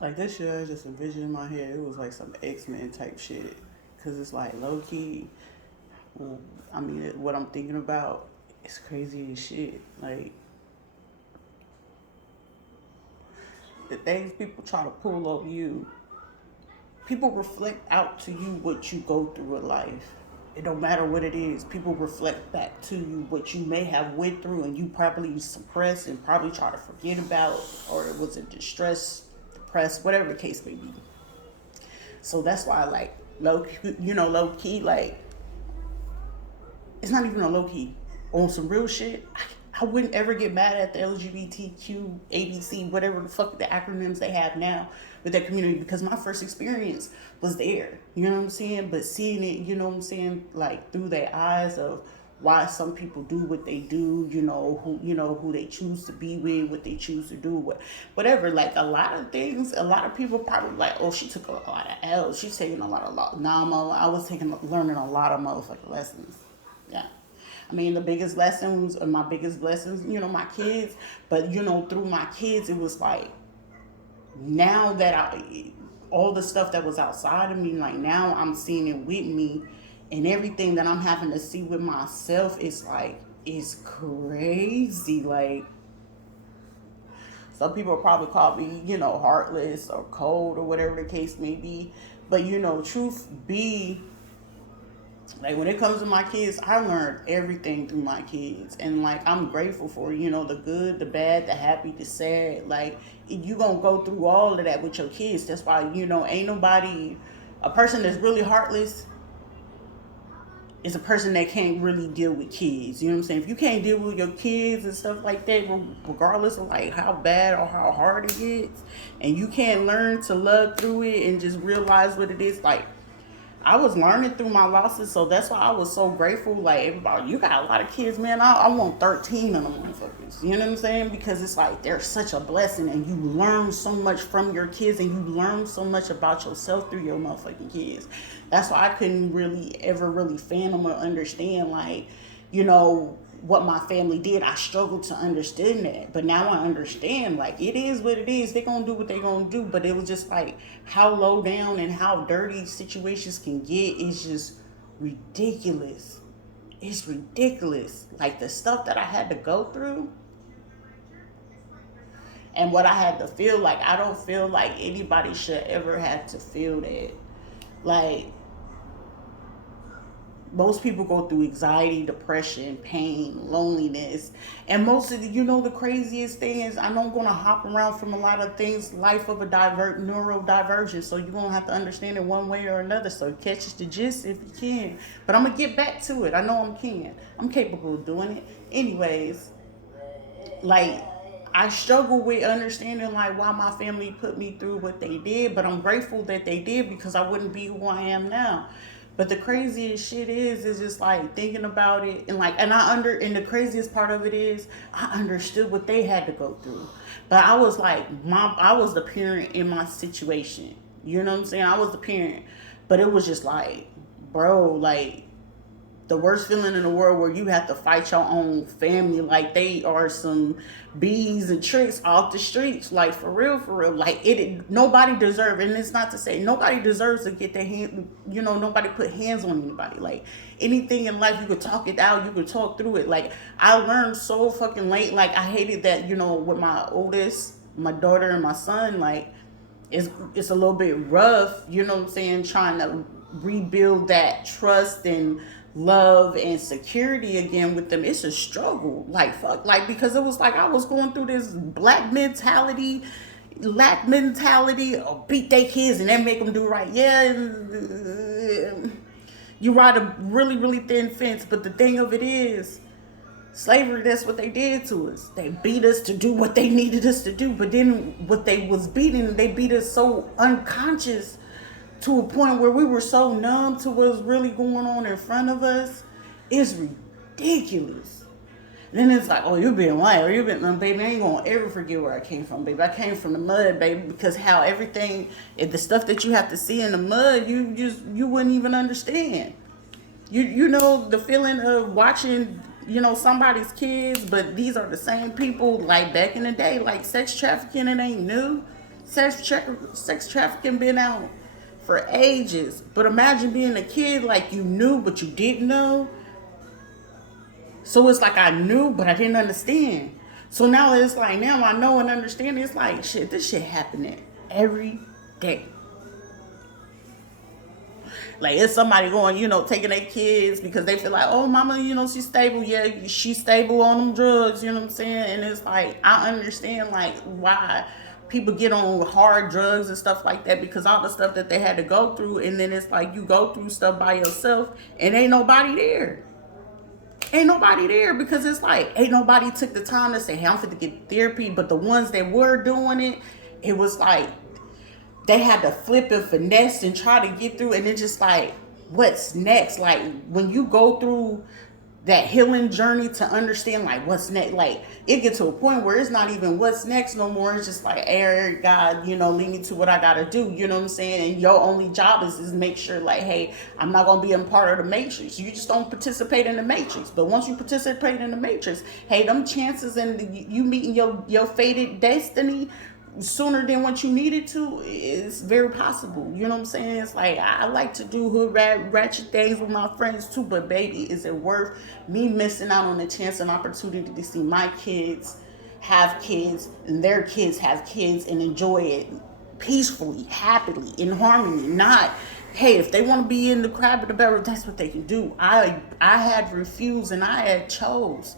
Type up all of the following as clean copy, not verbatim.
Like this shit, I just envisioned in my head. It was like some X-Men type shit. Cause it's like low key. Well, I mean, what I'm thinking about is crazy as shit. Like the things people try to pull on you, people reflect out to you what you go through in life. It don't matter what it is. People reflect back to you what you may have went through and you probably suppressed and probably try to forget about, or it was a distress, depressed, whatever the case may be. So that's why, like, low key, like, it's not even a low key. On some real shit, I wouldn't ever get mad at the LGBTQ, ABC, whatever the fuck the acronyms they have now with that community because my first experience was there. You know what I'm saying? But seeing it, you know what I'm saying, like through their eyes of why some people do what they do, who they choose to be with, what they choose to do, whatever. Like a lot of things, a lot of people probably like, oh, she took a lot of L's. She's taking a lot of nah, I was learning a lot of motherfucking lessons. Yeah. I mean, the biggest lessons, or my biggest lessons, my kids. But through my kids, it was like now that all the stuff that was outside of me, like now I'm seeing it with me, and everything that I'm having to see with myself is like it's crazy. Like some people probably call me, heartless or cold or whatever the case may be. But truth be, like when it comes to my kids, I learned everything through my kids, and like I'm grateful for the good, the bad, the happy, the sad. Like you gonna go through all of that with your kids. That's why ain't nobody, a person that's really heartless is a person that can't really deal with kids. You know what I'm saying? If you can't deal with your kids and stuff like that, regardless of like how bad or how hard it gets, and you can't learn to love through it and just realize what it is, like I was learning through my losses, so that's why I was so grateful. Like everybody, you got a lot of kids, man. I want 13 of them motherfuckers. You know what I'm saying? Because it's like they're such a blessing, and you learn so much from your kids, and you learn so much about yourself through your motherfucking kids. That's why I couldn't really ever really fathom or understand, like, what my family did. I struggled to understand that, but now I understand. Like it is what it is. They gonna do what they gonna do. But it was just like how low down and how dirty situations can get is just ridiculous. It's ridiculous. Like the stuff that I had to go through and what I had to feel. Like I don't feel like anybody should ever have to feel that. Like most people go through anxiety, depression, pain, loneliness, and most of the craziest thing is I know I'm gonna hop around from a lot of things. Life of a neurodivergent, so you're gonna have to understand it one way or another. So catch the gist if you can. But I'm gonna get back to it. I know I'm capable of doing it. Anyways, like I struggle with understanding like why my family put me through what they did, but I'm grateful that they did because I wouldn't be who I am now. But the craziest shit is just like thinking about it and like and the craziest part of it is I understood what they had to go through. But I was like I was the parent in my situation. You know what I'm saying? I was the parent. But it was just like, bro, like the worst feeling in the world where you have to fight your own family like they are some bees and tricks off the streets, like for real, like nobody deserves, and it's not to say nobody deserves to get their hand, nobody put hands on anybody. Like anything in life you could talk it out, you could talk through it. Like I learned so fucking late. Like I hated that, with my oldest, my daughter and my son, like it's a little bit rough, what I'm saying, trying to rebuild that trust and love and security again with them. It's a struggle. Like fuck. Like because it was like I was going through this lack mentality, or beat their kids and then make them do right. Yeah, you ride a really, really thin fence, but the thing of it is slavery, that's what they did to us. They beat us to do what they needed us to do, but then what they was beating, they beat us so unconscious to a point where we were so numb to what's really going on in front of us. It's ridiculous. Then it's like, oh, you been white, or you been, baby, I ain't gonna ever forget where I came from, baby. I came from the mud, baby, because how everything, the stuff that you have to see in the mud, you wouldn't even understand. You know the feeling of watching, somebody's kids, but these are the same people like back in the day, like sex trafficking, it ain't new. Sex trafficking been out for ages. But imagine being a kid, like you knew but you didn't know. So it's like I knew but I didn't understand. So now it's like now I know and understand. It's like shit, this shit happening every day. Like it's somebody going, taking their kids because they feel like, oh, mama, she's stable. Yeah, she's stable on them drugs. You know what I'm saying? And it's like I understand like why people get on hard drugs and stuff like that because all the stuff that they had to go through. And then it's like you go through stuff by yourself and ain't nobody there. Ain't nobody there because it's like ain't nobody took the time to say, hey, I'm fit to get therapy. But the ones that were doing it, it was like they had to flip and finesse and try to get through. And it's just like, what's next? Like when you go through that healing journey to understand like what's next, like it gets to a point where it's not even what's next no more. It's just like, hey, God, lead me to what I gotta do. You know what I'm saying? And your only job is make sure like, hey, I'm not gonna be a part of the matrix. You just don't participate in the matrix. But once you participate in the matrix, hey, them chances and you meeting your fated destiny sooner than what you needed to is very possible. You know what I'm saying? It's like I like to do hood ratchet things with my friends too, but baby, is it worth me missing out on the chance and opportunity to see my kids have kids and their kids have kids and enjoy it peacefully, happily, in harmony? Not, hey, if they want to be in the crab and the barrel, that's what they can do. I had refused and I had chose.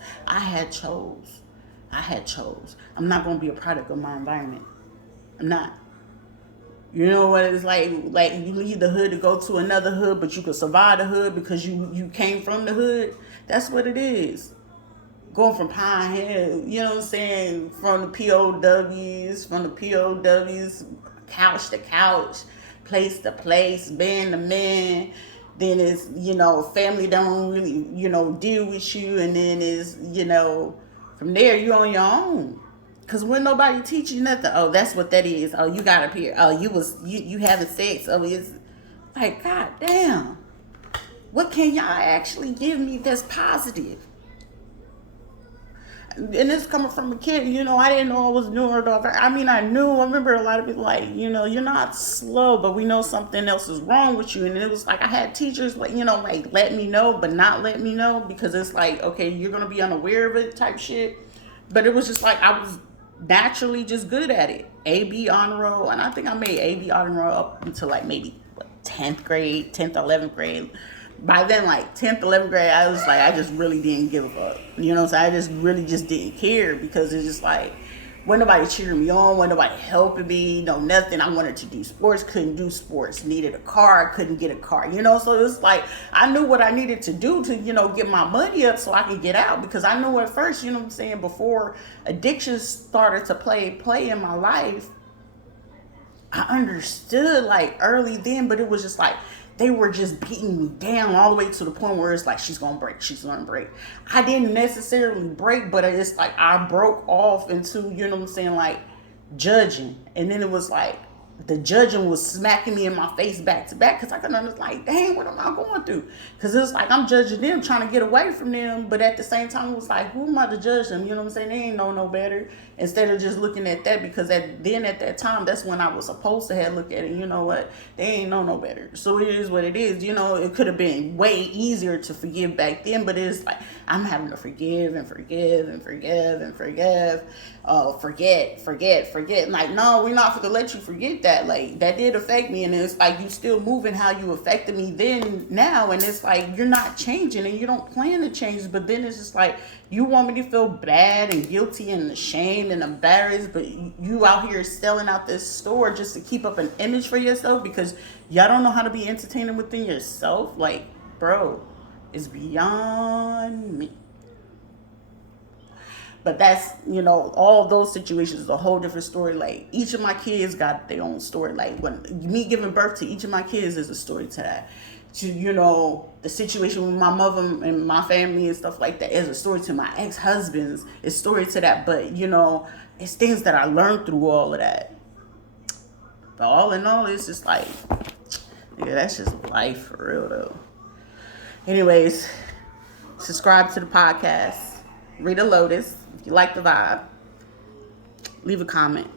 I'm not going to be a product of my environment. I'm not. You know what it's like? Like you leave the hood to go to another hood, but you could survive the hood because you came from the hood. That's what it is. Going from Pine Hill, you know what I'm saying? From the POWs, couch to couch, place to place, man to man. Then it's, family don't really, deal with you. And then it's, from there, you on your own. Cause when nobody teach you nothing, oh, that's what that is. Oh, you got up here. Oh, you having sex. Oh, it's like, God damn. What can y'all actually give me that's positive? And this coming from a kid, I didn't know I was neurodivergent. I mean, I remember a lot of people like, you're not slow, but we know something else is wrong with you. And it was like, I had teachers like, like let me know, but not let me know because it's like, okay, you're going to be unaware of it type shit. But it was just like, I was naturally just good at it. AB honor roll. And I think I made AB honor roll up until like maybe 10th grade, 10th, 11th grade. By then, like 10th, 11th grade, I was like, I just really didn't give a fuck. So I just really just didn't care because it's just like, wasn't nobody cheering me on, wasn't nobody helping me, no nothing. I wanted to do sports, couldn't do sports, needed a car, couldn't get a car, so it's like, I knew what I needed to do to, get my money up so I could get out because I knew at first, what I'm saying, before addictions started to play in my life, I understood like early then, but it was just like, they were just beating me down all the way to the point where it's like, she's gonna break. I didn't necessarily break, but it's like I broke off into, like judging. And then it was like, the judging was smacking me in my face back to back because I couldn't understand, like, dang, what am I going through? Because it's like I'm judging them, trying to get away from them, but at the same time, it was like, who am I to judge them? You know what I'm saying? They ain't know no better. Instead of just looking at that, because at that time, that's when I was supposed to have looked at it. You know what? They ain't know no better. So it is what it is. It could have been way easier to forgive back then, but it's like I'm having to forgive and forgive and forgive and forgive. Forget. Like, no, we're not going to let you forget that. Like, that did affect me, and it's like you still moving how you affected me then, now, and it's like you're not changing, and you don't plan to change, but then it's just like you want me to feel bad and guilty and ashamed and embarrassed, but you out here selling out this store just to keep up an image for yourself because y'all don't know how to be entertaining within yourself. Like, bro, it's beyond me. But that's, all those situations is a whole different story. Like, each of my kids got their own story. Like, when me giving birth to each of my kids is a story to that. To, the situation with my mother and my family and stuff like that is a story to my ex-husbands. It's a story to that. But, it's things that I learned through all of that. But all in all, it's just like, yeah, that's just life for real, though. Anyways, subscribe to the podcast. Read a Lotus. If you like the vibe, leave a comment.